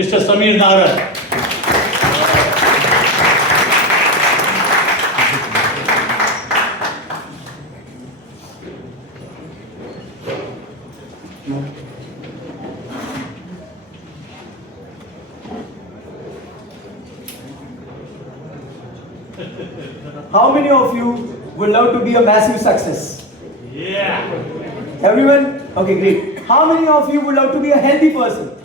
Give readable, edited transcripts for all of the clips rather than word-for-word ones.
Mr. Samir Naran. How many of you would love to be a massive success? Yeah. Everyone? Okay, great. How many of you would love to be a healthy person?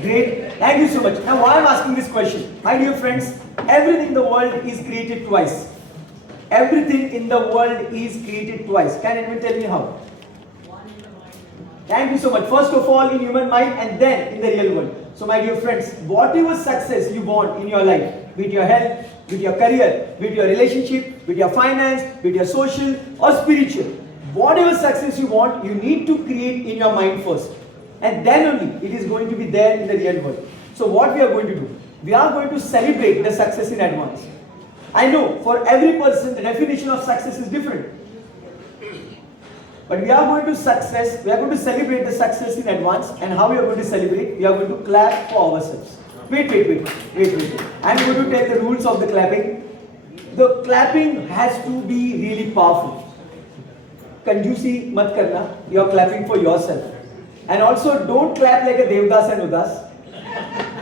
Great. Thank you so much. Now, why I'm asking this question? My dear friends, everything in the world is created twice. Everything in the world is created twice. Can anyone tell me how? Thank you so much. First of all, in human mind and then in the real world. So, my dear friends, whatever success you want in your life, with your health, with your career, with your relationship, with your finance, with your social or spiritual, whatever success you want, you need to create in your mind first. And then only it is going to be there in the real world. So what we are going to do? We are going to celebrate the success in advance. I know for every person the definition of success is different. But we are going to celebrate the success in advance. And how we are going to celebrate? We are going to clap for ourselves. Wait. I'm going to tell the rules of the clapping. The clapping has to be really powerful. Kanjusi mat karna. You are clapping for yourself. And also don't clap like a Devdas and Udas.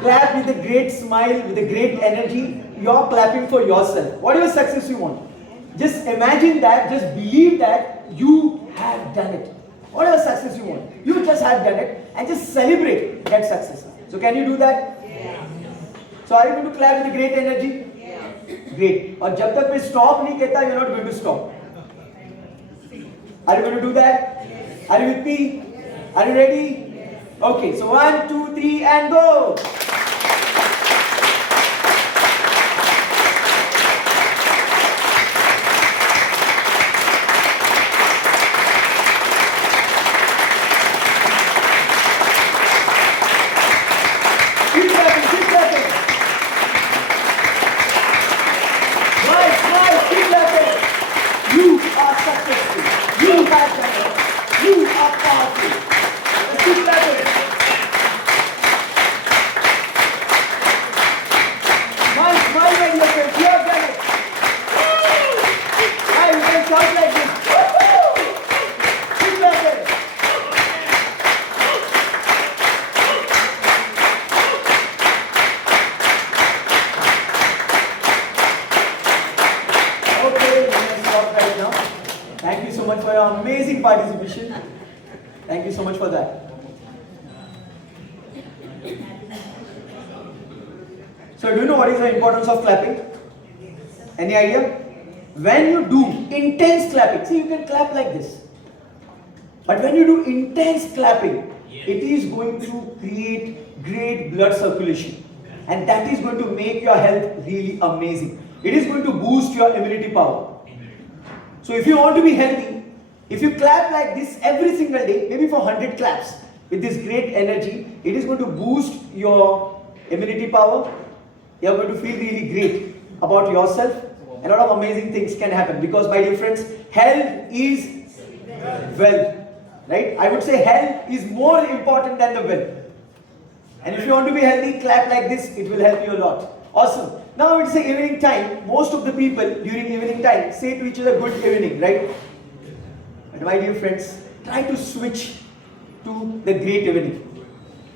Clap with a great smile, with a great energy. You are clapping for yourself. Whatever success you want. Just imagine that, just believe that you have done it. Whatever success you want. You just have done it and just celebrate that success. So can you do that? Yeah. So are you going to clap with great energy? Yeah. Great. और जब तक मैं stop नहीं कहता, you're not going to stop. Are you going to do that? Yes. Are you with me? Are you ready? Yes. Okay. So 1, 2, 3, and go. Keep clapping. Nice, keep clapping. You are successful. You have done it. You are powerful. Let's keep clapping. Nice, my dear friends. You have done it. Now you can shout like this. Keep clapping. Okay, we can stop right now. Thank you so much for your amazing participation. Thank you so much for that. So do you know what is the importance of clapping? Any idea? When you do intense clapping, see you can clap like this. But when you do intense clapping, it is going to create great blood circulation. And that is going to make your health really amazing. It is going to boost your immunity power. So if you want to be healthy, if you clap like this every single day, maybe for 100 claps, with this great energy, it is going to boost your immunity power. You are going to feel really great about yourself. A lot of amazing things can happen because, my dear friends, health is wealth. Right? I would say health is more important than the wealth. And if you want to be healthy, clap like this, it will help you a lot. Awesome. Now it's the evening time. Most of the people during evening time say to each other, good evening, right? But my dear friends, try to switch to the great evening.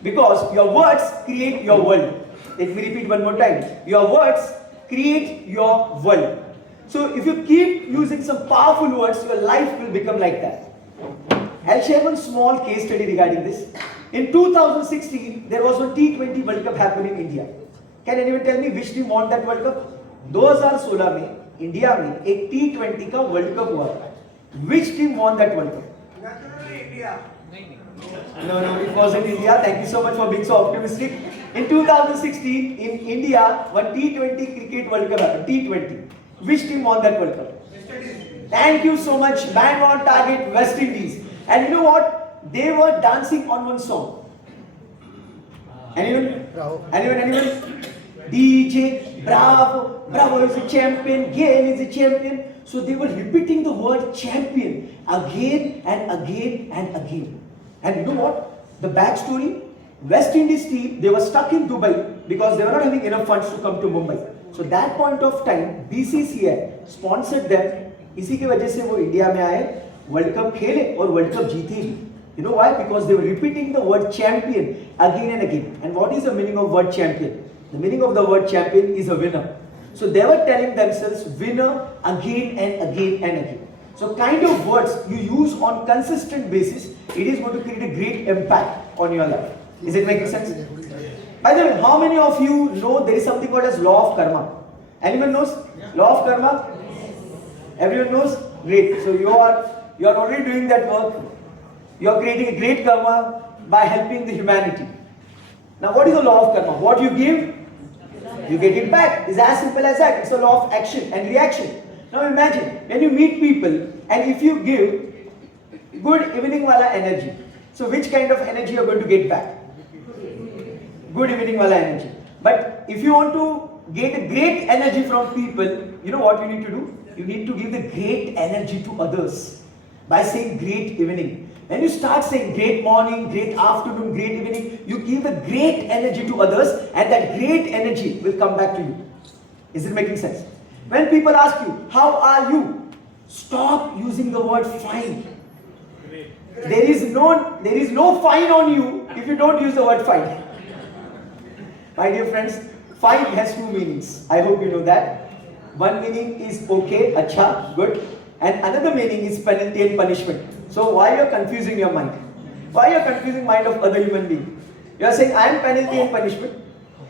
Because your words create your world. Let me repeat one more time. Your words create your world. So if you keep using some powerful words, your life will become like that. I'll share one small case study regarding this. In 2016, there was a T20 World Cup happening in India. Can anyone tell me which team won that World Cup? 2016 में India में एक T20 का world cup हुआ था. Which team won that World Cup? Naturally India. No, it wasn't India. Thank you so much for being so optimistic. In 2016, in India, one T20 cricket World Cup happened. T20. Which team won that World Cup? Thank you so much. Bang on target, West Indies. And you know what? They were dancing on one song. Anyone? Anyone? DJ, Bravo, Bravo is a champion, Gail is a champion. So they were repeating the word champion again and again and again. And you know what? The backstory? West Indies team, they were stuck in Dubai because they were not having enough funds to come to Mumbai. So that point of time, BCCI sponsored them. इसी की वजह से वो India में आए, world cup खेले और world cup जीते भी. You know why? Because they were repeating the word champion again and again. And what is the meaning of word champion? The meaning of the word champion is a winner. So they were telling themselves winner again and again and again. So kind of words you use on consistent basis, it is going to create a great impact on your life. Is it making sense? By the way, how many of you know there is something called as law of karma? Anyone knows? Law of karma? Everyone knows? Great. So you are already doing that work. You are creating a great karma by helping the humanity. Now what is the law of karma? What you give, you get it back. It's as simple as that. It's a law of action and reaction. Now imagine when you meet people and if you give good evening wala energy. So which kind of energy you are going to get back? Good evening wala energy. But if you want to get a great energy from people, you know what you need to do? You need to give the great energy to others by saying great evening. When you start saying great morning, great afternoon, great evening, you give the great energy to others and that great energy will come back to you. Is it making sense? When people ask you, how are you? Stop using the word fine. There is no fine on you if you don't use the word fine. My dear friends, fine has two meanings. I hope you know that. One meaning is okay, acha, good. And another meaning is penalty and punishment. So why you are confusing your mind? Why you are confusing mind of other human being? You are saying I am penalty and punishment.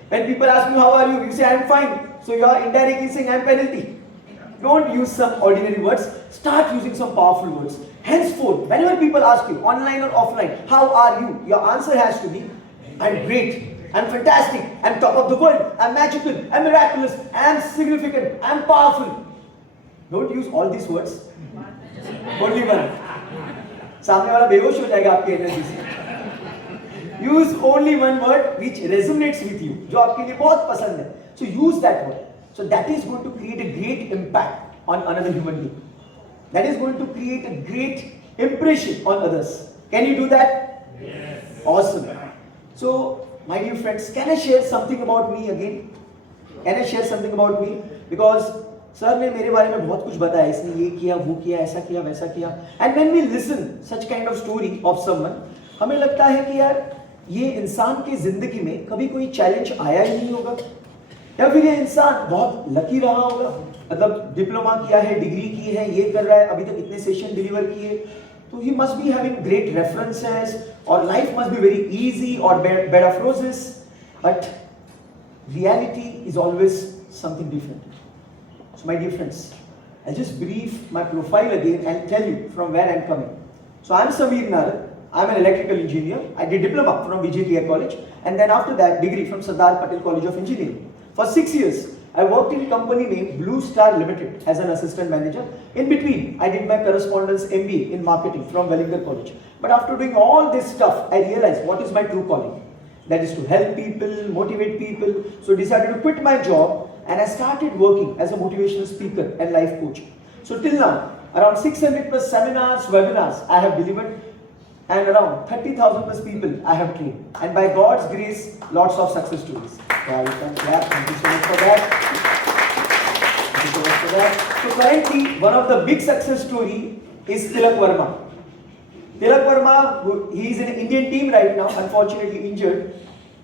When people ask you how are you, you say I am fine. So you are indirectly saying I am penalty. Don't use some ordinary words. Start using some powerful words. Henceforth, whenever people ask you, online or offline, how are you? Your answer has to be, I'm great, I'm fantastic, I'm top of the world, I'm magical, I'm miraculous, I'm significant, I'm powerful. Don't use all these words. Only one. सामने वाला बेहोश हो जाएगा आपकी energy से. Use only one word which resonates with you, जो आपके लिए बहुत पसंद है. So use that word. So that is going to create a great impact on another human being. That is going to create a great impression on others. Can you do that? Yes. Awesome. So, my dear friends, can I share something about me again? Can I share something about me? Because sir ने मेरे बारे में बहुत कुछ बताया, इसने ये किया, वो किया, ऐसा किया, वैसा किया. And when we listen such kind of story of someone, हमें लगता है कि यार ये इंसान की जिंदगी में कभी कोई चैलेंज आया ही नहीं होगा, या फिर ये इंसान बहुत लकी रहा होगा. मतलब डिप्लोमा किया है, डिग्री की है, ये कर रहा है, अभी तक इतने सेशन डिलीवर किए, तो he must be having great references, or life must be very easy or bed of roses. But reality is always something different. So my dear friends, I'll just brief my profile again and tell you from where I'm coming. So I'm Sameer Narad. I'm an electrical engineer. I did diploma from VJTI College, and then after that degree from Sardar Patel College of Engineering. For 6 years, I worked in a company named Blue Star Limited as an assistant manager. In between, I did my correspondence MBA in marketing from Wellinger College. But after doing all this stuff, I realized what is my true calling. That is to help people, motivate people. So I decided to quit my job and I started working as a motivational speaker and life coach. So till now, around 600 plus seminars, webinars I have delivered, and around 30,000 plus people I have trained. And by God's grace, lots of success stories. Yeah, you can clap. Thank you so much for that. Thank you so much for that. So currently, one of the big success story is Tilak Verma. Tilak Verma, he is in an Indian team right now, unfortunately injured.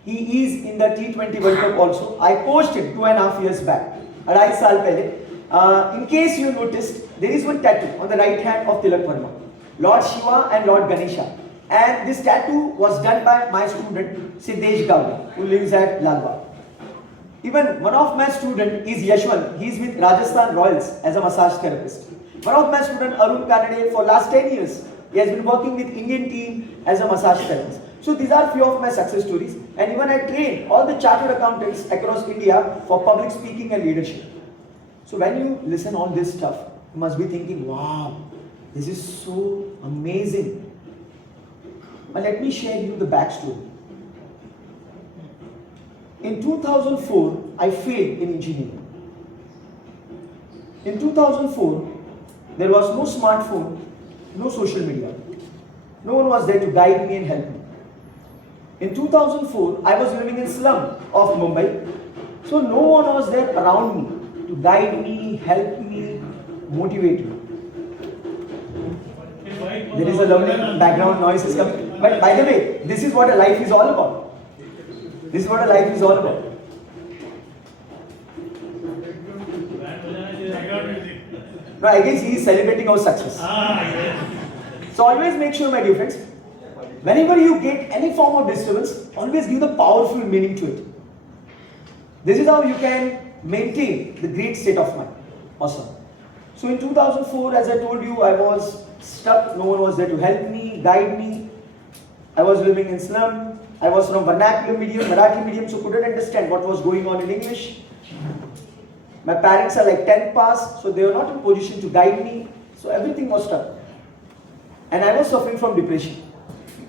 He is in the T20 World Cup also. I coached him 2.5 years back. 2.5 saal pehle. In case you noticed, there is one tattoo on the right hand of Tilak Verma. Lord Shiva and Lord Ganesha. And this tattoo was done by my student Siddesh Gowda, who lives at Lalbagh. Even one of my student is Yashwant. He is with Rajasthan Royals as a massage therapist. One of my student Arun Kanade, for last 10 years, he has been working with Indian team as a massage therapist. So these are few of my success stories. And even I train all the chartered accountants across India for public speaking and leadership. So when you listen all this stuff, you must be thinking, wow, this is so amazing. But let me share you the backstory. In 2004, I failed in engineering. In 2004, there was no smartphone, no social media. No one was there to guide me and help me. In 2004, I was living in slum of Mumbai, so no one was there around me to guide me, help me, motivate me. There is a lovely background noise is coming. But by the way, this is what a life is all about. This is what a life is all about. No, I guess he is celebrating our success. So always make sure, my dear friends, whenever you get any form of disturbance, always give the powerful meaning to it. This is how you can maintain the great state of mind. Awesome. So in 2004, as I told you, I was stuck. No one was there to help me, guide me. I was living in slum. I was from vernacular medium, Marathi medium, so couldn't understand what was going on in English. My parents are like 10th pass, so they were not in position to guide me. So everything was stuck. And I was suffering from depression.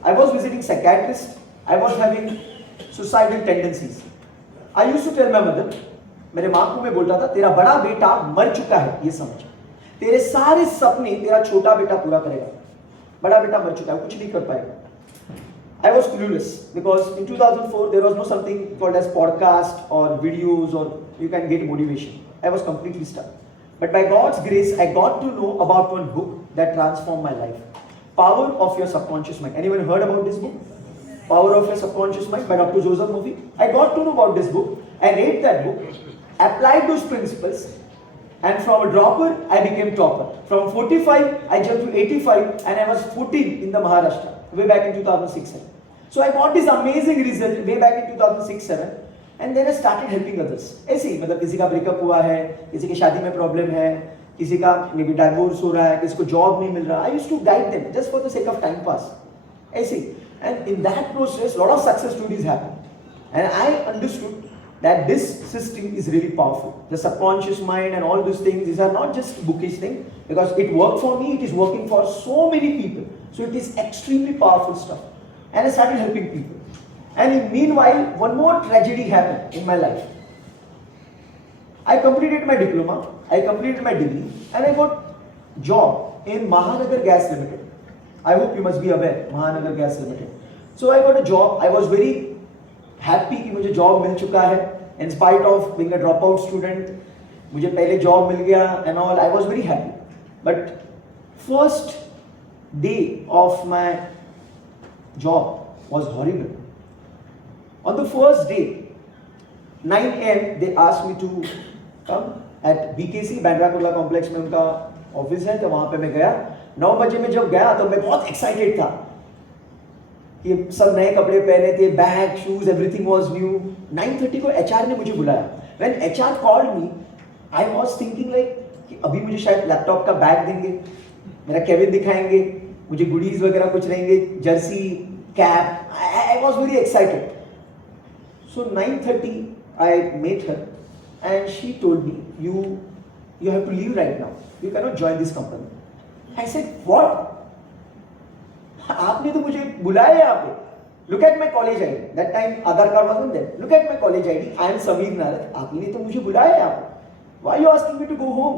I was visiting psychiatrists. I was having suicidal tendencies. I used to tell my mother, मेरे माँ को मैं बोलता था, तेरा बड़ा बेटा मर चुका है, ये समझ. तेरे सारे सपने तेरा छोटा बेटा पूरा करेगा. बड़ा बेटा मर चुका है, कुछ नहीं कर पाएगा. I was clueless because in 2004 there was no something called as podcast or videos or you can get motivation. I was completely stuck. But by God's grace, I got to know about one book that transformed my life. Power of Your Subconscious Mind. Anyone heard about this book? Power of Your Subconscious Mind by Dr. Joseph Murphy. I got to know about this book. I read that book, applied those principles, and from a dropper, I became topper. From 45, I jumped to 85, and I was 14 in the Maharashtra, way back in 2006-7. So I got this amazing result way back in 2006-7, and then I started helping others. ऐसे ही मतलब किसी का breakup हुआ है, किसी की शादी में प्रॉब्लम है, किसी का maybe divorce हो रहा है, किसी को जॉब नहीं मिल रहा. I used to guide them just for the sake of time pass. ऐसे ही. And in that process, a lot of success stories happened. And I understood that this system is really powerful. The subconscious mind and all those things, these are not just bookish things, because it worked for me, it is working for so many people. So it is extremely powerful stuff. And I started helping people. And meanwhile, one more tragedy happened in my life. I completed my diploma, I completed my degree, and I got job in Mahanagar Gas Limited. I hope you must be aware, Mahanagar Gas Limited. So I got a job. I was very happy कि मुझे job मिल चुका है. In spite of being a dropout student, मुझे पहले job मिल गया and all. I was very happy. But first day of my job was horrible. On the first day, 9 a.m. they asked me to come at BKC, Bandra Kurla Complex में उनका office है, तो वहाँ पे मैं गया. 9 बजे में जब गया तो मैं बहुत एक्साइटेड था कि सब नए कपड़े पहने थे, bag, shoes, everything was new. 9:30 को एचआर ने मुझे बुलाया. When HR called me, I was thinking like कि अभी मुझे शायद लैपटॉप का बैग देंगे, मेरा केबिन दिखाएंगे, मुझे गुडीज वगैरह कुछ रहेंगे, Jersey, cap. I was very excited. So 9:30 I met her and she told me, you have to leave right now. You cannot join this company. I said, what? आपने तो मुझे बुलाया यहाँ पे. Look at my college ID. That time Aadhaar card wasn't there. Look at my college ID. I am Sameer Narad. आपने तो मुझे बुलाया यहाँ पे. Why are you asking me to go home?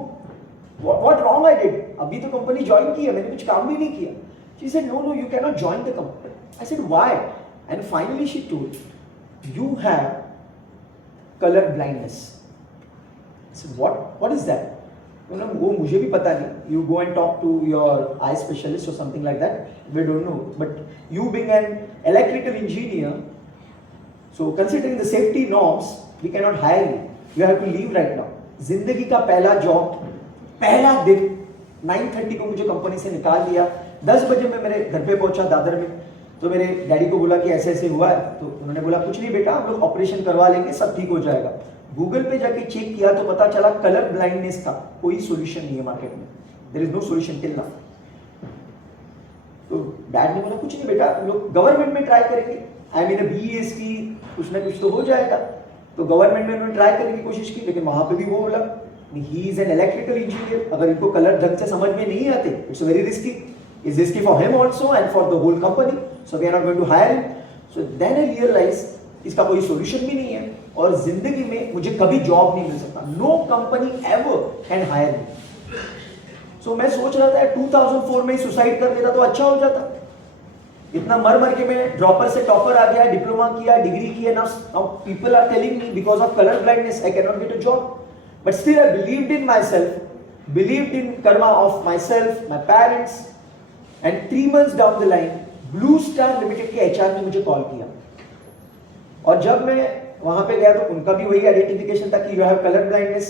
What wrong I did? अभी तो company join की है, मैंने कुछ काम भी नहीं किया. She said, no, you cannot join the company. I said, why? And finally she told, you have color blindness. I said, what is that? वो मुझे भी पता नहीं. You go and talk to your eye specialist or something like that. We don't know. But you being an electrical engineer, so considering the safety norms, we cannot hire you. You have to leave right now. जिंदगी का पहला job, पहला दिन, 9:30 को मुझे company से निकाल दिया. 10 बजे मैं मेरे घर पे पहुंचा दादर में. तो मेरे डैडी को बोला कि ऐसे ऐसे हुआ है. तो उन्होंने बोला कुछ नहीं बेटा, हम लोग ऑपरेशन करवा लेंगे, सब ठीक हो जाएगा. गूगल पे जाके चेक किया तो पता चला कलर ब्लाइंडनेस का कोई सॉल्यूशन नहीं है मार्केट में. There is no solution till now. तो डैड ने बोला कुछ नहीं बेटा, हम लोग गवर्नमेंट में ट्राई करेंगे. आई मीन बीएसटी, कुछ ना कुछ तो हो जाएगा. तो गवर्नमेंट में उन्होंने ट्राई करने की कोशिश की, लेकिन वहां पे भी वो बोला he is an electrical engineer, अगर इनको कलर ढंग से समझ में नहीं आते, it's very risky. It's risky for him also and for the whole company. So we are not going to hire him. So then I realized इसका कोई solution भी नहीं है और जिंदगी में मुझे कभी जॉब नहीं मिल सकता. No company ever can hire me. So मैं सोच रहा था 2004 में ही सुसाइड कर लेता तो अच्छा हो जाता. इतना मर के मैं ड्रॉपर से टॉपर आ गया, डिप्लोमा किया, डिग्री किया. Now people are telling me because of color blindness I cannot get a job. But still I believed in myself, believed in karma of myself, my parents. And 3 months down the line, Blue Star Limited के HR ने मुझे call किया. और जब मैं वहां पे गया तो उनका भी वही आइडेंटिफिकेशन था कि यू हैव कलर ब्लाइंडनेस.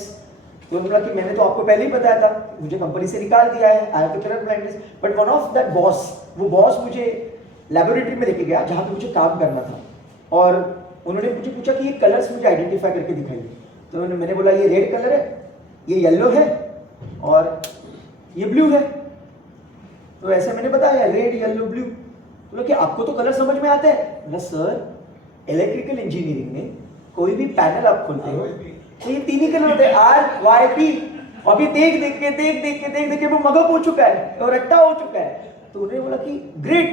तो उन्होंने बोला कि मैंने तो आपको पहले ही बताया था, मुझे कंपनी से निकाल दिया है, I have colour blindness. But one of that boss, वो बॉस मुझे लैबोरेटरी में लेके गया जहाँ पे मुझे काम करना था. और उन्होंने मुझे पूछा कि ये कलर्स मुझे आइडेंटिफाई करके दिखाइए. तो मैंने बोला ये रेड कलर है, ये येलो है और ये ब्लू है. तो ऐसे मैंने बताया रेड येलो ब्लू. बोला कि आपको तो कलर समझ में आते हैं. बोला सर इलेक्ट्रिकल इंजीनियरिंग में कोई भी पैनल आप खोलते हो तो ये 3 ही कलर होते हैं, आर वाई पी. अभी देख के वो मगप हो चुका है और रट्टा हो चुका है. तो उन्होंने बोला कि ग्रेट,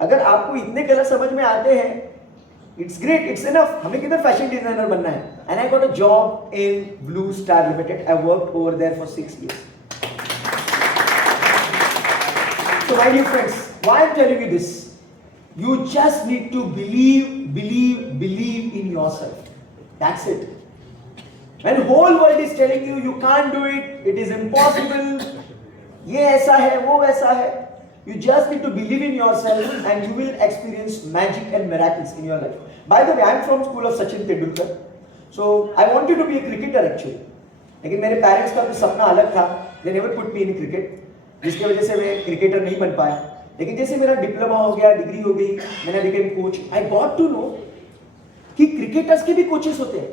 अगर आपको इतने कलर समझ में आते हैं, इट्स ग्रेट, इट्स इनफ. हमें किधर फैशन डिजाइनर बनना है. And I got a job in Blue Star Limited. I worked over there for 6 years. So my dear friends, why I'm telling you this? You just need to believe in yourself. That's it. When whole world is telling you you can't do it, it is impossible, ये ऐसा है, वो वैसा है, you just need to believe in yourself and you will experience magic and miracles in your life. By the way, I'm from school of Sachin Tendulkar. So I wanted to be a cricketer actually. लेकिन मेरे parents का सपना अलग था. They never put me in cricket. जिसकी वजह से मैं क्रिकेटर नहीं बन पाया. लेकिन जैसे मेरा डिप्लोमा हो गया, डिग्री हो गई, मैंने became coach, I got to know कि क्रिकेटर्स के भी कोचेस होते हैं.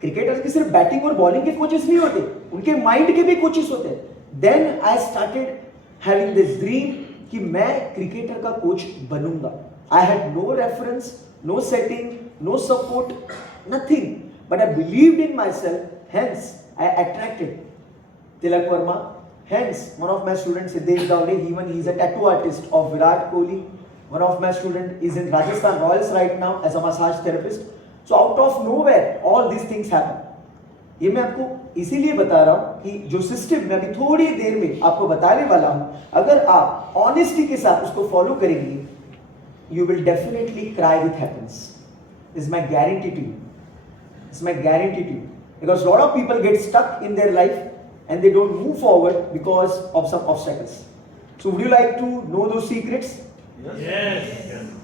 क्रिकेटर्स के सिर्फ बैटिंग और बॉलिंग के कोचेस नहीं होते, उनके माइंड के भी कोचेस होते हैं. Then I started having this dream कि मैं क्रिकेटर का कोच बनूंगा. I had no reference, no setting, no support, nothing, but I believed in myself. Hence I attracted Tilak Verma. Hence, one of my students, Siddesh Dawde, he is a tattoo artist of Virat Kohli. One of my students is in Rajasthan Royals right now as a massage therapist. So out of nowhere, all these things happen. ये मैं आपको इसीलिए बता रहा हूँ कि जो system मैं अभी थोड़ी देर में आपको बताने वाला हूँ, अगर आप ऑनेस्टी के साथ उसको फॉलो करेंगे, you will definitely cry with happiness. This is my guarantee to you. This is my guarantee to you. Because a lot of people get stuck in their life and they don't move forward because of some obstacles. So would you like to know those secrets? Yes.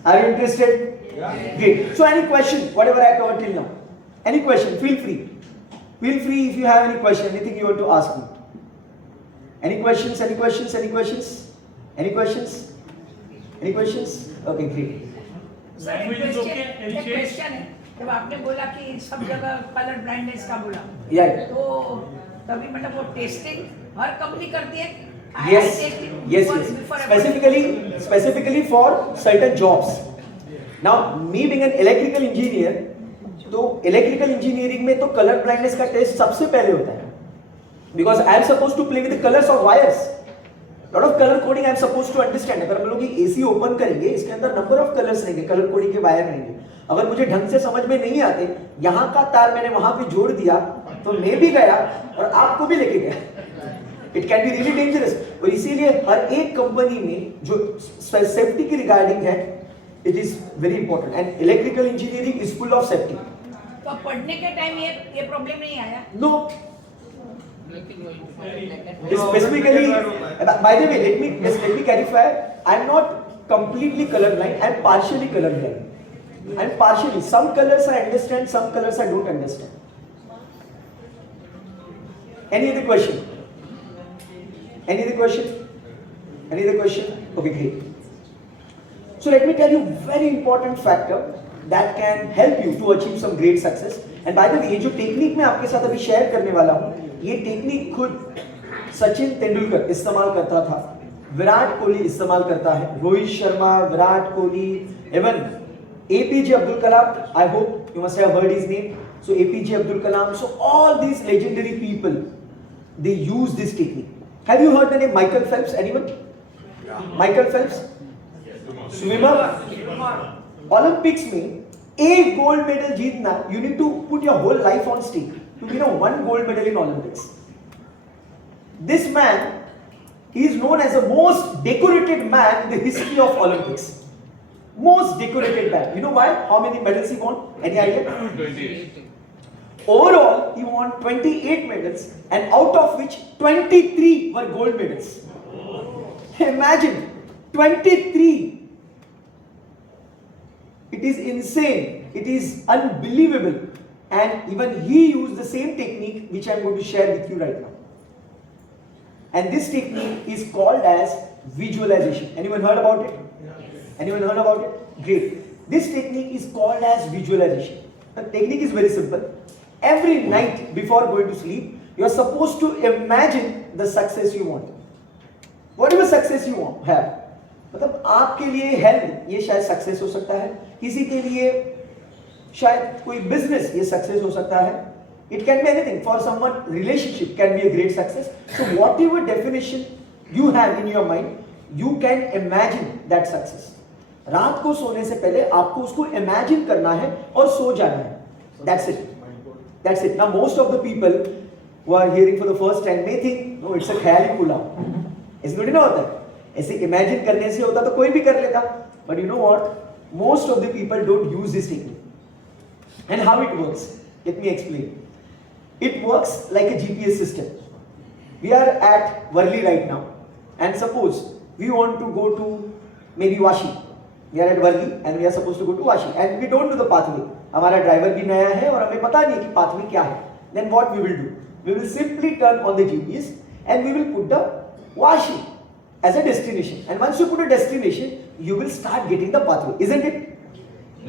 Are you interested? Yeah. Great. So any question, whatever I covered till now? Any question, feel free. Feel free if you have any question, anything you want to ask me. Any questions, any questions, any questions? Any questions? Any questions? Okay, great. Language is okay? Any change? Question है, जब आपने बोला कि सब जगह colour blindness का बोला, Yeah. तो तभी मतलब वो टेस्टिंग हर कंपनी करती है. Yes. Yes. Specifically for certain jobs. Now, me being an electrical engineer, तो इलेक्ट्रिकल इंजीनियरिंग में तो कलर ब्लाइंडनेस का टेस्ट सबसे पहले होता है. Because I am suppose to play with the colours of wires. Lot of colour coding I am suppose to understand. अगर हम लोग एसी ओपन करेंगे, इसके अंदर नंबर ऑफ कलर्स रहेंगे, कलर कोडिंग के वायर रहेंगे. अगर मुझे ढंग से समझ में नहीं आते, यहाँ का तार मैंने वहां पे जोड़ दिया, तो मैं भी गया और आपको भी लेके गया. It can be really dangerous. और इसीलिए हर एक कंपनी में जो सेफ्टी की रिगार्डिंग है, it is very important. And electrical engineering is full of safety. तो पढ़ने के टाइम ये प्रॉब्लम नहीं आया. No. Specifically, by the way, let me clarify. I'm not completely colorblind. I'm partially colorblind. I'm partially. Some colors I understand, some colors I don't understand. Any other question? Any other question? Any other question? Okay, great. So let me tell you very important factor that can help you to achieve some great success. And by the way, ये जो technique मैं आपके साथ अभी share करने वाला हूँ, ये टेक्निक खुद सचिन तेंदुलकर इस्तेमाल करता था, विराट कोहली इस्तेमाल करता है, Rohit Sharma, Virat Kohli, even APJ Abdul Kalam. I hope you must have heard his name. So APJ Abdul Kalam. So all these legendary people, they use this technique. Have you heard the name Michael Phelps? Anyone? Yeah. Michael Phelps? Swimmer. Olympics में एक gold medal जीतना, you need to put your whole life on stake to win one gold medal in Olympics. This man, he is known as the most decorated man in the history of Olympics. Most decorated man. You know why? How many medals he won? Any idea? 28. Overall, he won 28 medals, and out of which 23 were gold medals. Imagine, 23. It is insane. It is unbelievable. And even he used the same technique which I am going to share with you right now. And this technique is called as visualization. Anyone heard about it? Anyone heard about it? Great. This technique is called as visualization. The technique is very simple. Every night before going to sleep, you are supposed to imagine the success you want. Whatever success you want have. मतलब आपके लिए health ये शायद success हो सकता है, किसी के लिए शायद कोई बिजनेस ये सक्सेस हो सकता है. It can be anything. For someone, relationship can be a great success. So whatever definition you have in your mind, you can imagine that success. रात को सोने से पहले आपको उसको imagine करना है और सो जाना है. That's it. That's it. Now most of the people who are hearing for the first time may think, no, it's a ख्याली पुलाव. ऐसे थोड़ी ना होता है. ऐसे imagine करने से होता तो कोई भी कर लेता. But you know what? Most of the people don't use this technique. And how it works? Let me explain. It works like a GPS system. We are at Worli right now, and suppose we want to go to maybe Vashi. We are at Worli and we are supposed to go to Vashi, and we don't know the pathway. हमारा driver भी नया है और हमें पता नहीं कि pathway क्या है. Then what we will do? We will simply turn on the GPS and we will put the Vashi as a destination. And once you put a destination, you will start getting the pathway, isn't it?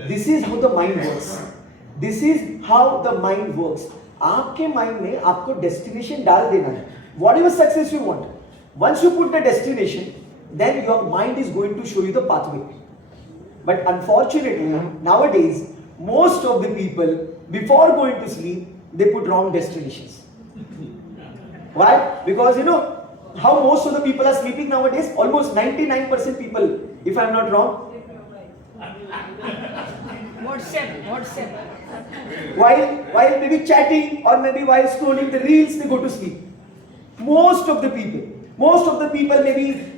This is how the mind works. This is how the mind works. आपके mind में आपको destination डाल देना है. Whatever success you want, once you put the destination, then your mind is going to show you the pathway. But unfortunately, nowadays, most of the people, before going to sleep, they put wrong destinations. Why? Because you know how most of the people are sleeping nowadays. Almost 99% people, if I am not wrong, WhatsApp. while maybe chatting or maybe while scrolling the reels, they go to sleep. Most of the people maybe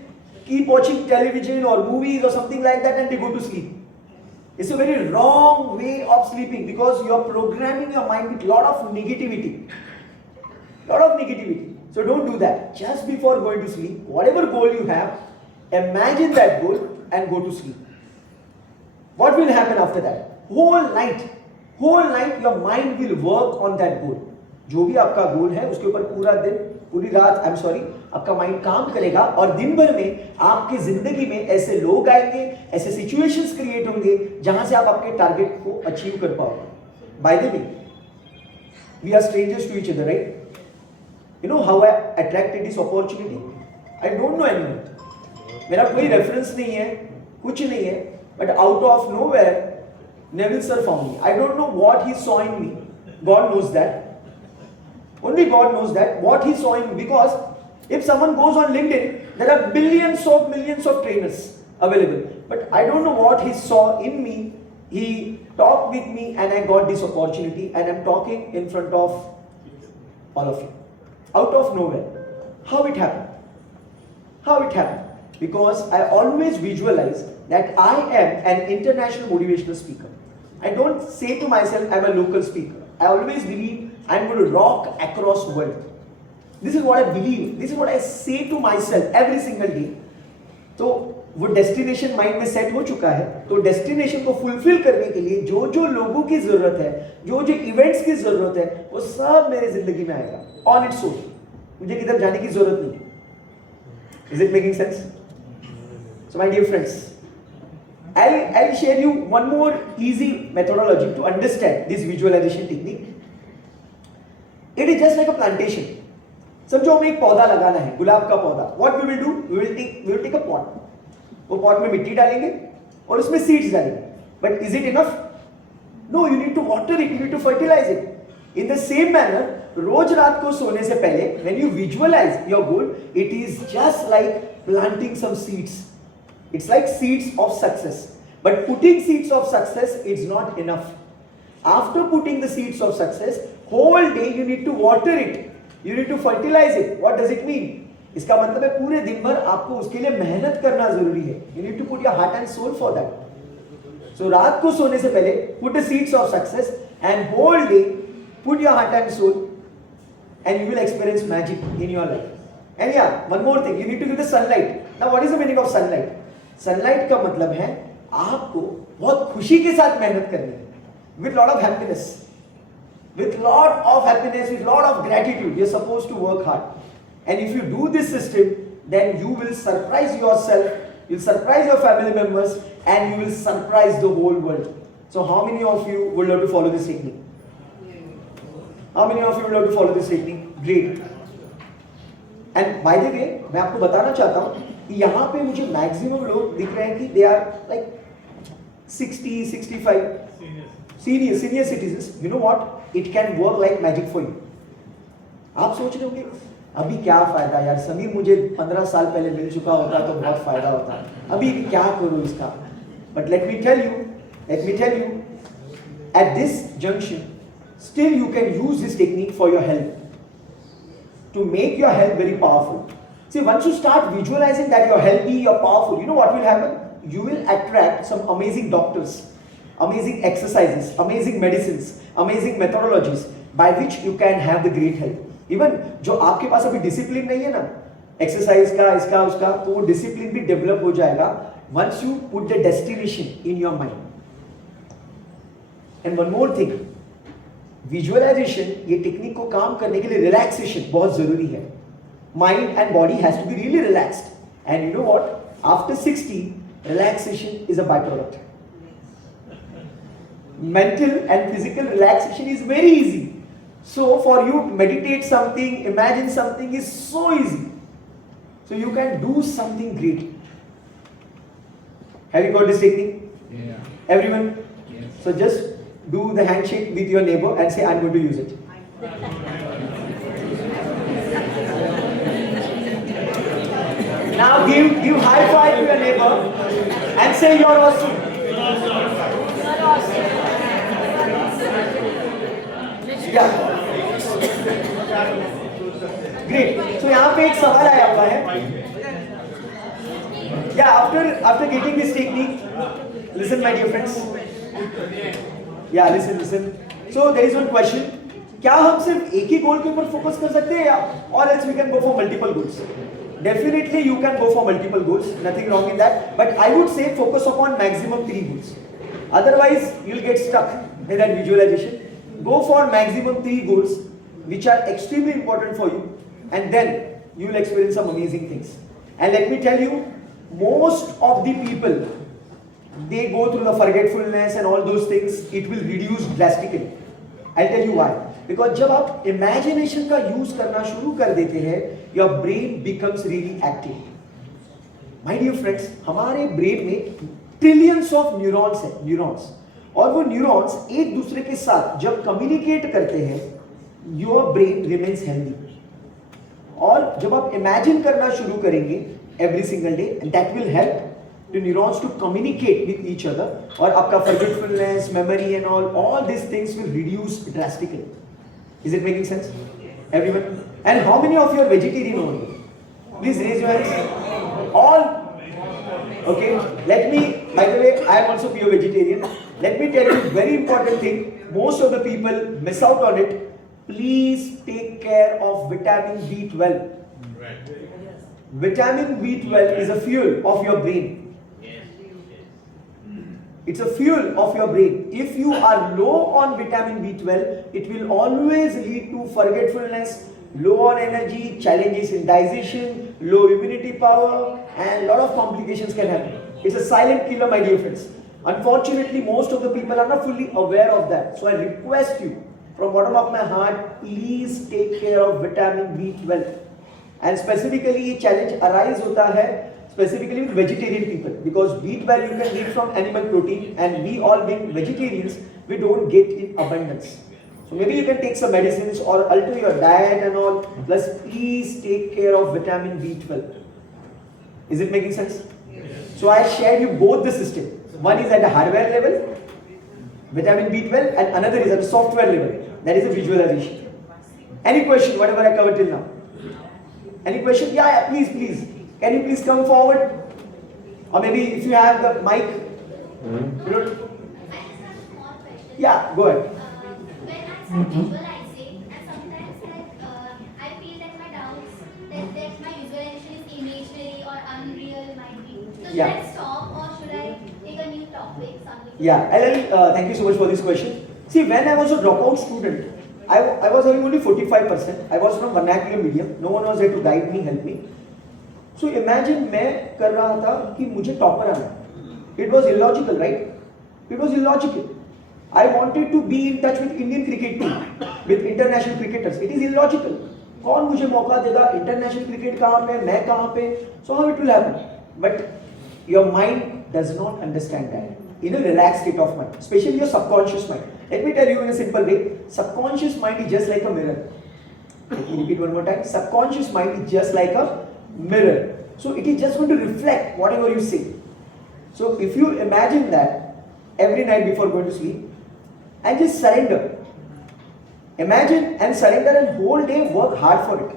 keep watching television or movies or something like that and they go to sleep. It's a very wrong way of sleeping because you are programming your mind with lot of negativity. So don't do that. Just before going to sleep, whatever goal you have, imagine that goal and go to sleep. What will happen after that? Whole night your mind will work on that goal. जो भी आपका गोल है उसके ऊपर पूरी रात आपका mind काम करेगा और दिन भर में आपकी जिंदगी में ऐसे लोग आएंगे, ऐसे सिचुएशंस क्रिएट होंगे जहां से आप आपके टारगेट को अचीव कर पाओगे. By the way, we are strangers to each other, right? You know how I attracted this opportunity? I don't know anyone. मेरा कोई रेफरेंस नहीं है, कुछ नहीं है, but out of nowhere Neville sir found me. I don't know what he saw in me. God knows that. Only God knows that. What he saw in me. Because if someone goes on LinkedIn, there are millions of trainers available. But I don't know what he saw in me. He talked with me and I got this opportunity and I'm talking in front of all of you. Out of nowhere. How it happened? Because I always visualize that I am an international motivational speaker. I don't say to myself I'm a local speaker. I always believe I'm going to rock across the world. This is what I believe. This is what I say to myself every single day. तो वो destination mind में set हो चुका है. तो destination को fulfil करने के लिए जो जो लोगों की जरूरत है, जो जो इवेंट्स की जरूरत है, वो सब मेरे जिंदगी में आएगा ऑन इट्स ओन. मुझे किधर जाने की जरूरत नहीं. Is it making sense? So my dear friends, I'll share you one more easy methodology to understand this visualization technique. It is just like a plantation. समझो हमें एक पौधा लगाना है, गुलाब का पौधा. What we will do? We will take a pot. वो pot में मिट्टी डालेंगे और उसमें seeds डालेंगे. But is it enough? No, you need to water it. You need to fertilize it. In the same manner, रोज रात को सोने से पहले, when you visualize your goal, it is just like planting some seeds. It's like seeds of success. But putting seeds of success is not enough. After putting the seeds of success, whole day you need to water it. You need to fertilize it. What does it mean? इसका मतलब है पूरे दिन भर आपको उसके लिए मेहनत करना जरूरी है. You need to put your heart and soul for that. So रात को सोने से पहले put the seeds of success and whole day put your heart and soul and you will experience magic in your life. And yeah, one more thing, you need to give the sunlight. Now what is the meaning of sunlight? Sunlight का मतलब है आपको बहुत खुशी के साथ मेहनत करनी है. With lot of happiness. With lot of happiness, with lot of gratitude, you're supposed to work hard. And if you do this system, then you will surprise yourself, you'll surprise your family members, and you will surprise the whole world. So how many of you would love to follow this technique? How many of you would love to follow this technique? Great. And by the way, मैं आपको बताना चाहता हूँ कि यहाँ पे मुझे maximum लोग दिख रहे हैं कि they are like 60, 65 senior citizens. You know what? It can work like magic for you. आप सोच रहे होंगे अभी क्या फायदा यार, समीर मुझे 15 साल पहले मिल चुका होता तो बहुत फायदा होता, अभी क्या करूँ इसका? But let me tell you, at this junction, still you can use this technique for your health, to make your health very powerful. See, once you start visualizing that you're healthy, you're powerful, you know what will happen? You will attract some amazing doctors, amazing exercises, amazing medicines, amazing methodologies by which you can have the great health. Even जो आपके पास अभी discipline नहीं है ना, exercise का, इसका उसका, तो वो डिसिप्लिन भी डेवलप हो जाएगा once you put the destination in your mind. And one more thing, visualisation, ये टेक्निक को काम करने के लिए रिलैक्सेशन बहुत जरूरी है. Mind and body has to be really relaxed. And you know what, after 60 relaxation is a by product. Mental and physical relaxation is very easy. So for you meditate something, imagine something is so easy. So you can do something great. Have you got this technique? Everyone? So just do the handshake with your neighbor and say, I'm going to use it. Now give high five to your neighbor and say you're awesome. Yeah. Great. So यहाँ पे एक सवाल आया हुआ है. Yeah, after getting this technique, listen my dear friends. Yeah, listen. So there is one question. क्या हम सिर्फ एक ही गोल के ऊपर फोकस कर सकते हैं या or else we can go for multiple goals? Definitely you can go for multiple goals. Nothing wrong in that. But I would say focus upon maximum 3 goals. Otherwise you'll get stuck in that visualization. Go for maximum 3 goals which are extremely important for you, and then you will experience some amazing things. And let me tell you, most of the people, they go through the forgetfulness and all those things. It will reduce drastically. I'll tell you why. Because जब आप imagination का use करना शुरू कर देते हैं, your brain becomes really active. My dear friends, हमारे brain में trillions of neurons हैं, neurons. और वो neurons एक दूसरे के साथ जब communicate करते हैं, your brain remains healthy. और जब आप imagine करना शुरू करेंगे every single day, and that will help the neurons to communicate with each other, और आपका forgetfulness, memory and all these things will reduce drastically. Is it making sense? Everyone? And how many of you are vegetarian only? Please raise your hands. All? Okay. Let me, by the way, I am also pure vegetarian. Let me tell you a very important thing. Most of the people miss out on it. Please take care of vitamin B12. Right. Vitamin B12 is a fuel of your brain. It's a fuel of your brain. If you are low on vitamin B12, it will always lead to forgetfulness, low on energy, challenges in digestion, low immunity power, and a lot of complications can happen. It's a silent killer, my dear friends. Unfortunately, most of the people are not fully aware of that. So I request you, from bottom of my heart, please take care of vitamin B12. And specifically, ये challenge arise होता है specifically with vegetarian people, because B12 you can get from animal protein, and we all being vegetarians, we don't get in abundance. So maybe you can take some medicines or alter your diet and all, plus please take care of vitamin B12. Is it making sense? Yes. So I shared you both the system. One is at the hardware level, vitamin B12, and another is at the software level, that is a visualization. Any question, whatever I covered till now? Any question? Yeah, please. Can you please come forward? Or maybe if you have the mic, You know, I just have a small question. yeah, go ahead. When I start visualizing, and sometimes I feel that my doubts, that my visualization is imaginary or unreal might be. So should Yeah. I stop or should I take a new topic, something? Yeah, thank you so much for this question. See, when I was a dropout student, I was having only 45%. I was from vernacular medium. No one was there to guide me, help me. So imagine मैं कर रहा था कि मुझे topper आना. It was illogical, right? It was illogical. I wanted to be in touch with Indian cricket team, with international cricketers. It is illogical. कौन मुझे मौका देगा? International cricket कहाँ पे? मैं कहाँ पे? So how it will happen? But your mind does not understand that. In a relaxed state of mind, especially your subconscious mind. Let me tell you in a simple way. Subconscious mind is just like a mirror. Let me repeat one more time. Subconscious mind is just like a mirror. So it is just going to reflect whatever you say. So if you imagine that every night before going to sleep, and just surrender. Imagine and surrender and whole day work hard for it.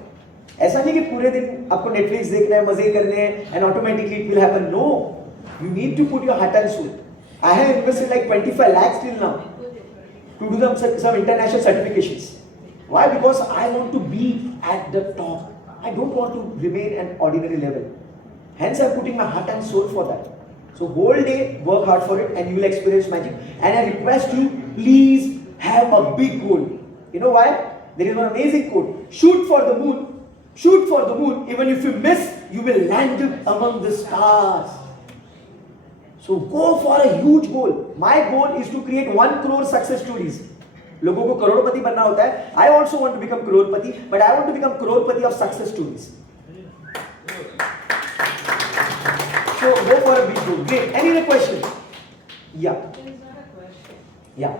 ऐसा नहीं कि पूरे दिन आपको Netflix देखना है, मजे करने हैं, and automatically it will happen. No, you need to put your heart and soul. I have invested like 25 lakhs till now to do some international certifications. Why? Because I want to be at the top. I don't want to remain an ordinary level. Hence, I'm putting my heart and soul for that. So whole day work hard for it, and you will experience magic. And I request you, please have a big goal. You know why? There is one amazing quote: "Shoot for the moon. Shoot for the moon. Even if you miss, you will land it among the stars." So go for a huge goal. My goal is to create 1 crore success stories. लोगों को करोड़पति बनना होता है. I also want to become Crorepati, but I want to become Crorepati of success stories. So go for a big goal. Great. Any other question? Yeah. There is not a question. Yeah.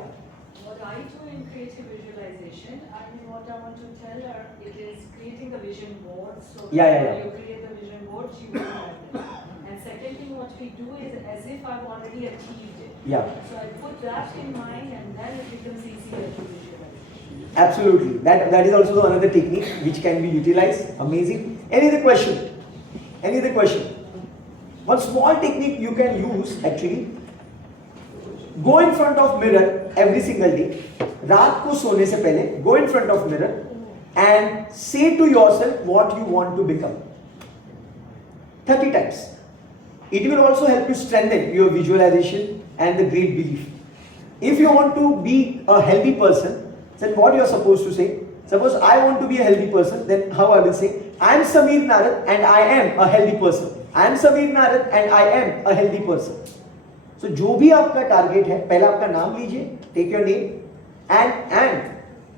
What I do in creative visualization, I mean, what I want to tell her, it is creating a vision board. So Yeah. when you create the vision board, she will have it. And second thing, what we do is as if I've already achieved it. Yeah. So I put that in mind, and then it becomes easier to visualize. Absolutely. That is also another technique which can be utilized. Amazing. Any other question? Any other question? One small technique you can use actually. Go in front of mirror every single day. रात को सोने से पहले go in front of mirror and say to yourself what you want to become. 30 times. It will also help you strengthen your visualization and the great belief. If you want to be a healthy person, then what you are supposed to say? Suppose I want to be a healthy person, then how I will say? I am Sameer Narad and I am a healthy person. I am Sameer Narad and I am a healthy person. So जो भी आपका target है, पहला आपका नाम लीजिए, take your name and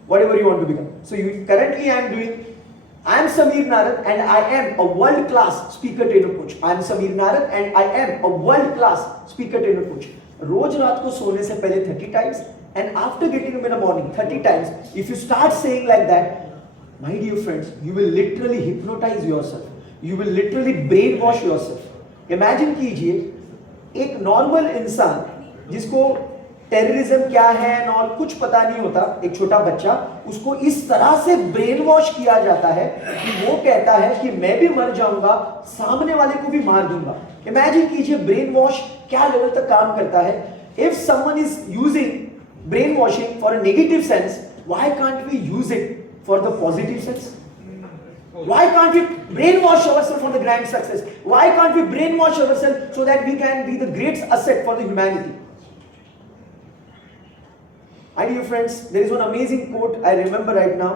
whatever you want to become. So you currently I am doing. I am Sameer Narad and I am a world-class speaker trainer coach. I am Sameer Narad and I am a world-class speaker trainer coach. रोज रात को सोने से पहले 30 times and after getting up in the morning 30 times. If you start saying like that, my dear friends, you will literally hypnotize yourself. You will literally brainwash yourself. Imagine कीजिए एक normal इंसान जिसको terrorism क्या है और कुछ पता नहीं होता, एक छोटा बच्चा, उसको इस तरह से ब्रेन वॉश किया जाता है कि वो कहता है कि मैं भी मर जाऊंगा, सामने वाले को भी मार दूंगा. इमेजिन कीजिए ब्रेन वॉश क्या लेवल तक काम करता है. If someone is using brain washing for a negative sense, why can't we use it for the positive sense? Why can't we brainwash ourselves for the grand success? Why can't we brainwash ourselves so that we can be the great asset for the humanity? My dear friends, there is one amazing quote I remember right now.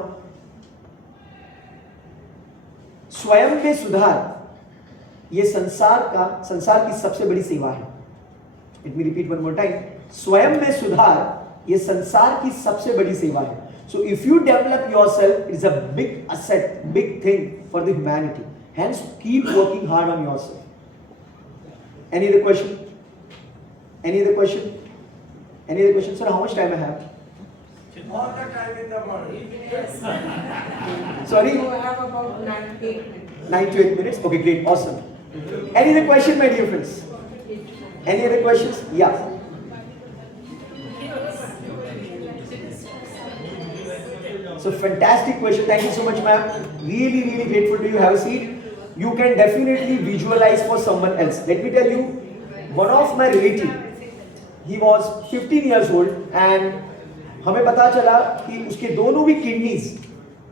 स्वयं में सुधार ये संसार की सबसे बड़ी सेवा है. Let me repeat one more time. स्वयं में सुधार ये संसार की सबसे बड़ी सेवा है. So if you develop yourself, it is a big asset, big thing for the humanity. Hence, keep working hard on yourself. Any other question? Any other question? Any other question? Sir, how much time I have? All the time in the morning. Sorry? You have about 9-8 minutes. 9 to 8 minutes? Okay, great, awesome. Any other question, my dear friends? Any other questions? Yeah. So fantastic question. Thank you so much, ma'am. Really, really grateful to you. Have a seat. You can definitely visualize for someone else. Let me tell you, one of my relative, he was 15 years old and हमें पता चला कि उसके दोनों भी kidneys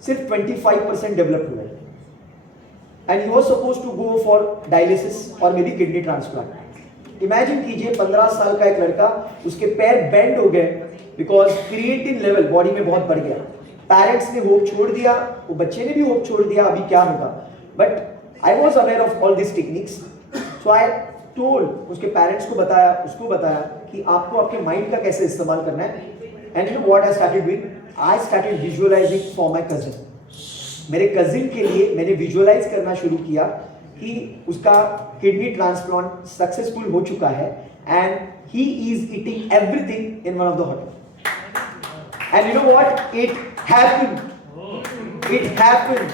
सिर्फ 25% develop हुए and he was supposed to go for dialysis or maybe kidney transplant. Imagine कीजिए 15 साल का एक लड़का, उसके पैर बेंड हो गए बिकॉज क्रिएटिन लेवल बॉडी में बहुत बढ़ गया. पेरेंट्स ने होप छोड़ दिया, वो बच्चे ने भी होप छोड़ दिया अभी क्या होगा. But I was aware of all this techniques, so I told, उसके पेरेंट्स को बताया, उसको बताया कि आपको आपके माइंड का कैसे इस्तेमाल करना है. And you know what I started doing, I started visualising for my cousin. मेरे कजिन के लिए मैंने विजुअलाइज करना शुरू किया कि उसका किडनी ट्रांसप्लांट सक्सेसफुल हो चुका है and he is eating everything in one of the hotel. And you know what, it happened. It happened.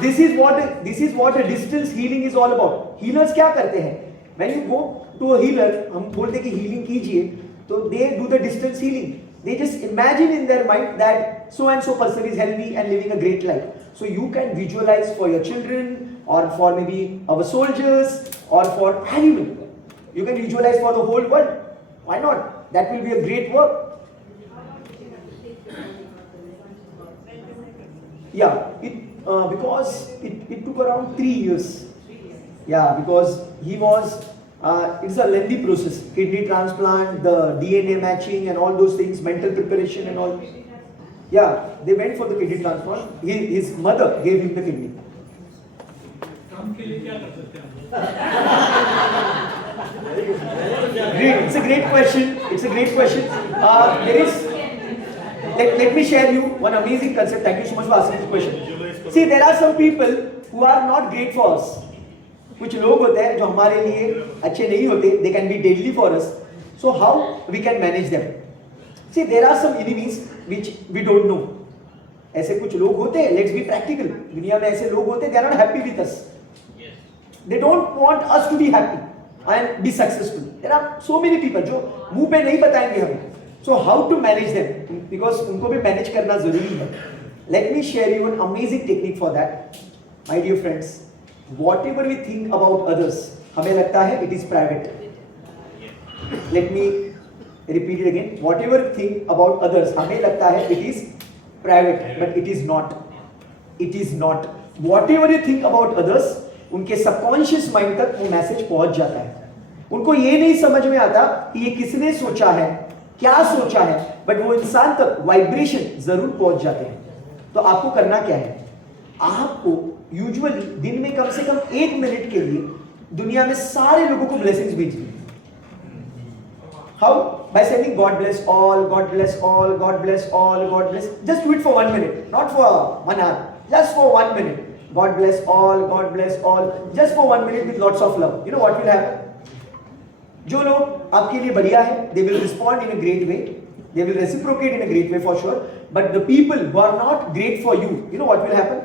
This is what a distance healing is all about. Healers क्या करते हैं? When you go to a healer, हम बोलते कि healing कीजिए, तो they do the distance healing. They just imagine in their mind that so and so person is healthy and living a great life. So you can visualize for your children or for maybe our soldiers or for anyone. You can visualize for the whole world. Why not? That will be a great work. Yeah, because it took around 3 years. Yeah, because he was, it's a lengthy process. Kidney transplant, the DNA matching and all those things, mental preparation and all. Yeah, they went for the kidney transplant. His mother gave him the kidney. काम के लिए क्या कर सकते हैं? Great, it's a great question. It's a great question. There is. Let me share you one amazing concept. Thank you so much for asking this question. See, there are some people who are not great for us. कुछ लोग होते हैं जो हमारे लिए अच्छे नहीं होते. They can be deadly for us. So how we can manage them? See, there are some enemies which we don't know. ऐसे कुछ लोग होते हैं. Let's be practical. दुनिया में ऐसे लोग होते हैं. They are not happy with us. They don't want us to be happy and be successful. There are so many people जो मुंह पे नहीं बताएंगे हमें. So how to manage them? Because उनको भी manage करना जरूरी है. Let me share you an amazing technique for that. My dear friends, whatever we think about others, हमें लगता है it is private. Let me repeat it again. Whatever we think about others, हमें लगता है it is private, but it is not. It is not. Whatever you think about others, उनके subconscious mind तक वो message पहुंच जाता है. उनको ये नहीं समझ में आता कि ये किसने सोचा है, क्या सोचा है, बट वो इंसान तक वाइब्रेशन जरूर पहुंच जाते हैं. तो आपको करना क्या है? आपको यूजुअली दिन में कम से कम 1 मिनट के लिए दुनिया में सारे लोगों को ब्लेसिंग्स भेजनी. How? By saying God bless all, God bless all, God bless all, God bless. Just do it for 1 minute, not for 1 hour, just for 1 minute. God bless all, God bless all, just for 1 minute with lots of love. You know what will happen? जो लोग आपके लिए बढ़िया है, they will respond in a great way, they will reciprocate in a great way for sure. But the people who are not great for you, you know what will happen?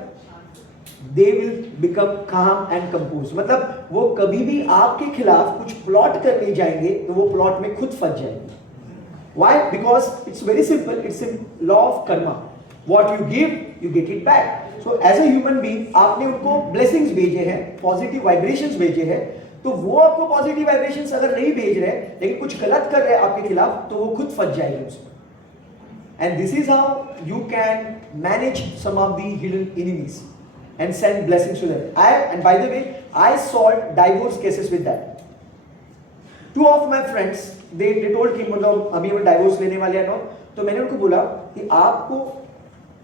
They will become calm and composed. मतलब वो कभी भी आपके खिलाफ कुछ plot करने जाएंगे तो वो प्लॉट में खुद फंस जाएंगे. Why? Because it's very simple. It's a law of karma. What you give, you get it back. So as a human being, आपने उनको blessings भेजे हैं, positive vibrations भेजे हैं, तो वो आपको पॉजिटिव वाइब्रेशंस अगर नहीं भेज रहे लेकिन कुछ गलत कर रहे हैं आपके खिलाफ, तो वो खुद फंस जाएंगे उसमें. And this is how you can manage some of the hidden enemies and send blessings to them. And by the way, I solve divorce cases with that. 2 of my friends, they told कि मतलब अभी हम divorce लेने वाले हैं ना, तो मैंने उनको बोला कि आपको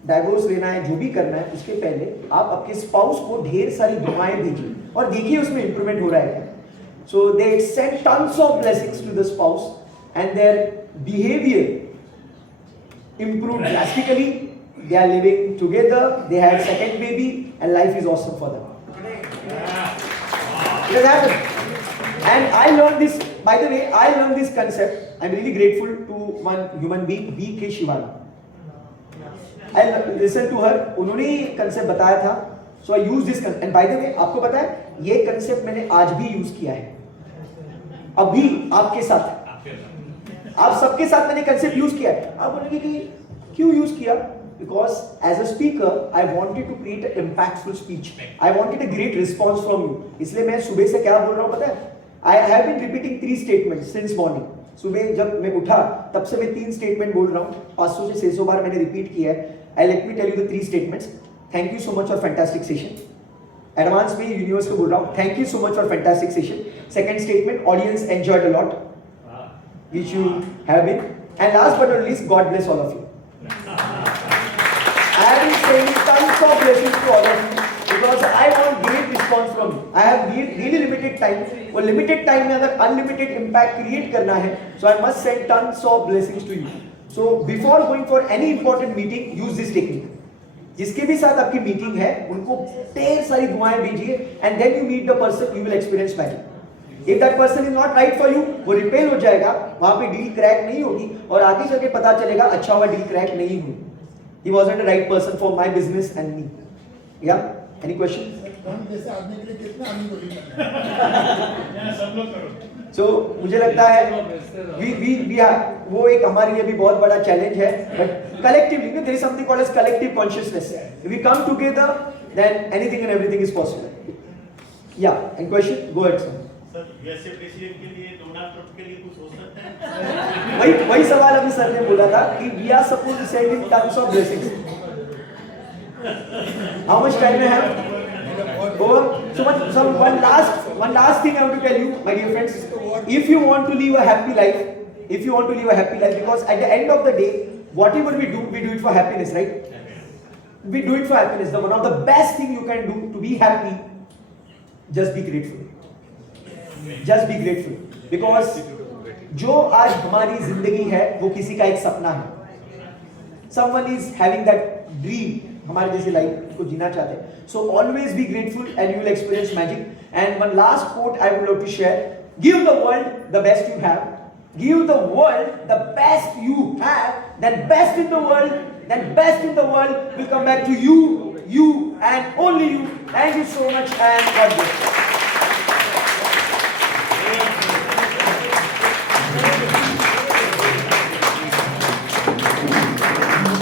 डाइवोर्स लेना है, जो भी करना है, उसके पहले आप आपके स्पाउस को ढेर सारी दुआएं दीजिए और देखिए उसमें इंप्रूवमेंट हो रहा है. So they send tons of blessings to the spouse and their behaviour improved drastically. They are living together, they had second baby and life is awesome for them. It has happened. And I learned this, by the way, I learned this concept. I'm really grateful to one human being, B.K. Shivani. I listened to her, उन्होंने ये concept बताया था, so I use this concept. And by the way, आपको पता है, ये concept मैंने आज भी use किया है, अभी आपके साथ, आप सबके साथ मैंने concept use किया है. आप बोलेंगे कि क्यों use किया? Because as a speaker, I wanted to create an impactful speech. I wanted a great response from you. इसलिए मैं सुबह से क्या बोल रहा हूँ पता है? I have been repeating 3 statements since morning. सुबह जब मैं उठा तब से मैं 3 स्टेटमेंट बोल रहा हूँ, 500 से 600 बार मैंने रिपीट किया है. I let me tell you the 3 statements. Thank you so much for fantastic session. Advance में यूनिवर्स को बोल रहा हूँ, thank you so much for fantastic session. Second statement, audience enjoyed a lot which you have been. And last but not least, God bless all of you. I have been sending tons of blessings to all of you because I want great response from you. I have really limited time. और limited time में अगर unlimited impact create करना है, so I must send tons of blessings to you. So before going for any important meeting, use this technique. जिसके भी साथ आपकी meeting है, उनको ढेर सारी दुआएं भेजिए, and then you meet the person, you will experience magic. If that person is not right for you, वो रिपेल हो जाएगा, वहां पे डील क्रैक नहीं होगी और आगे चल के पता चलेगा अच्छा हुआ डील क्रैक नहीं हुई. He wasn't the right person for my business and me. Yeah? Any question? जैसे आदमी के लिए कितना आदमी को लीड करना है? सब लोग करो. So मुझे लगता है वो एक हमारे लिए भी बहुत बड़ा चैलेंज है. But collectively, there is something called as collective consciousness. If we come together, then anything and everything is possible. Yeah. Any question? Go ahead, sir. Sir USA president के लिए डोनाल्ड ट्रम्प के लिए कुछ हो सकता है? वही सवाल अभी सर ने बोला था कि we are supposed to send him tons of blessings. How much time I have? Over. So one last thing I want to tell you, my dear friends. If you want to live a happy life, because at the end of the day, whatever we do it for happiness, right? We do it for happiness. The one of the best thing you can do to be happy, just be grateful. Just be grateful. Because जो आज हमारी जिंदगी है वो किसी का एक सपना है. Someone is having that dream, हमारे जैसे लाइफ को जीना चाहते हैं. So always be grateful and you will experience magic. And one last quote I would love to share. Give the world the best you have. Give the world the best you have. Then best in the world will come back to you and only you. Thank you so much and God bless you.